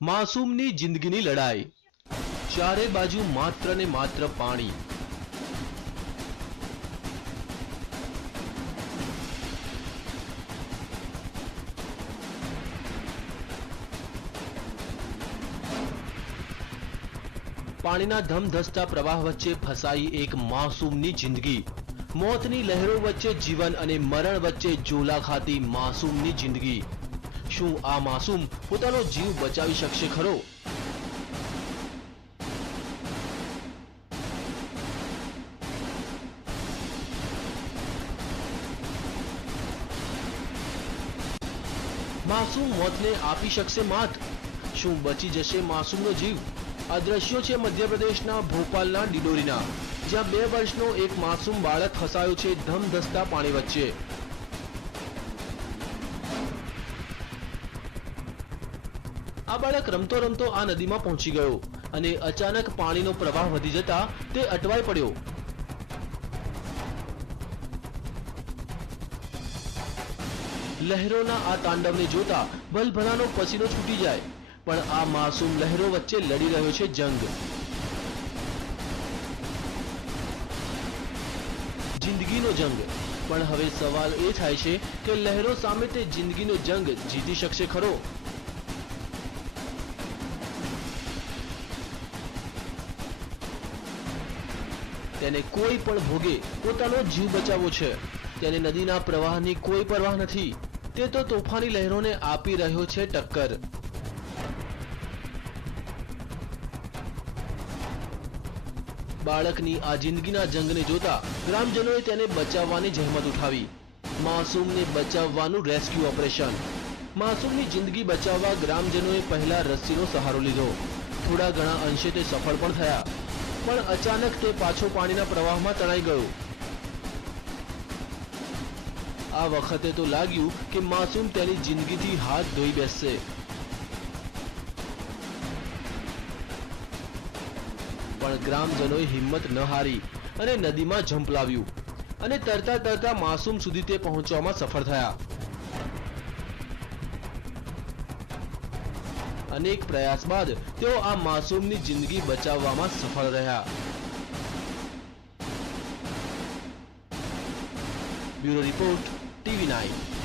માસૂમની જિંદગીની લડાઈ, ચારે બાજુ માત્ર ને માત્ર પાણી. પાણીના ધમધસતા પ્રવાહ વચ્ચે ફસાઈ એક માસૂમની જિંદગી. મોતની લહેરો વચ્ચે જીવન અને મરણ વચ્ચે ઝોલા ખાતી માસૂમની જિંદગી. શું આ માસૂમ પોતાનો જીવ બચાવી શકશે ખરો? માસૂમ મોતને આપી શકશે માત? શું બચી જશે માસૂમનો જીવ? આ દ્રશ્યો છે મધ્યપ્રદેશના ભોપાલના ડિડોરીના, જ્યાં 2 વર્ષનો એક માસૂમ બાળક ફસાયો છે ધમધસતા પાણી વચ્ચે. આ બાળક રમતો રમતો આ નદીમાં પહોંચી ગયો અને અચાનક પાણીનો પ્રવાહ વધી જતા તે અટવાઈ પડ્યો. લહેરોના આ તાંડવને જોતા ભલભલાનો પસીનો છૂટી જાય, પણ આ માસૂમ લહેરો વચ્ચે લડી રહ્યો છે જંગ. જિંદગીનો જંગ. પણ હવે સવાલ એ થાય છે કે લહેરો સામે તે જિંદગીનો જંગ જીતી શકશે ખરો? તેને કોઈ પણ ભોગે પોતાનો જીવ બચાવવો છે. તેને નદીના પ્રવાહની કોઈ પરવાહ નથી. તે તો તોફાની લહેરોને આપી રહ્યો છે ટક્કર. બાળકની આ જિંદગીના જંગને જોતા ગ્રામજનોએ તેને બચાવવાની જહેમત ઉઠાવી. માસૂમને બચાવવાનું રેસ્ક્યુ ઓપરેશન. માસૂમની જિંદગી બચાવવા ગ્રામજનોએ પહેલા રસ્સીનો સહારો લીધો. થોડા ઘણા અંશે તે સફળ પણ થયા, પણ અચાનક તે પાછો પાણીના પ્રવાહમાં તણાઈ ગયો. આ વખતે તો લાગ્યું કે માસૂમ તેની જિંદગીથી હાથ ધોઈ બેસશે. પણ ગ્રામજનોએ હિંમત ન હારી અને નદીમાં ઝંપલાવ્યું અને તરતા તરતા માસૂમ સુધી તે પહોંચવામાં સફળ થયા. અનેક પ્રયાસ બાદ તેઓ આ માસૂમની જિંદગી બચાવવામાં સફળ રહ્યા. Bureau report, TV9.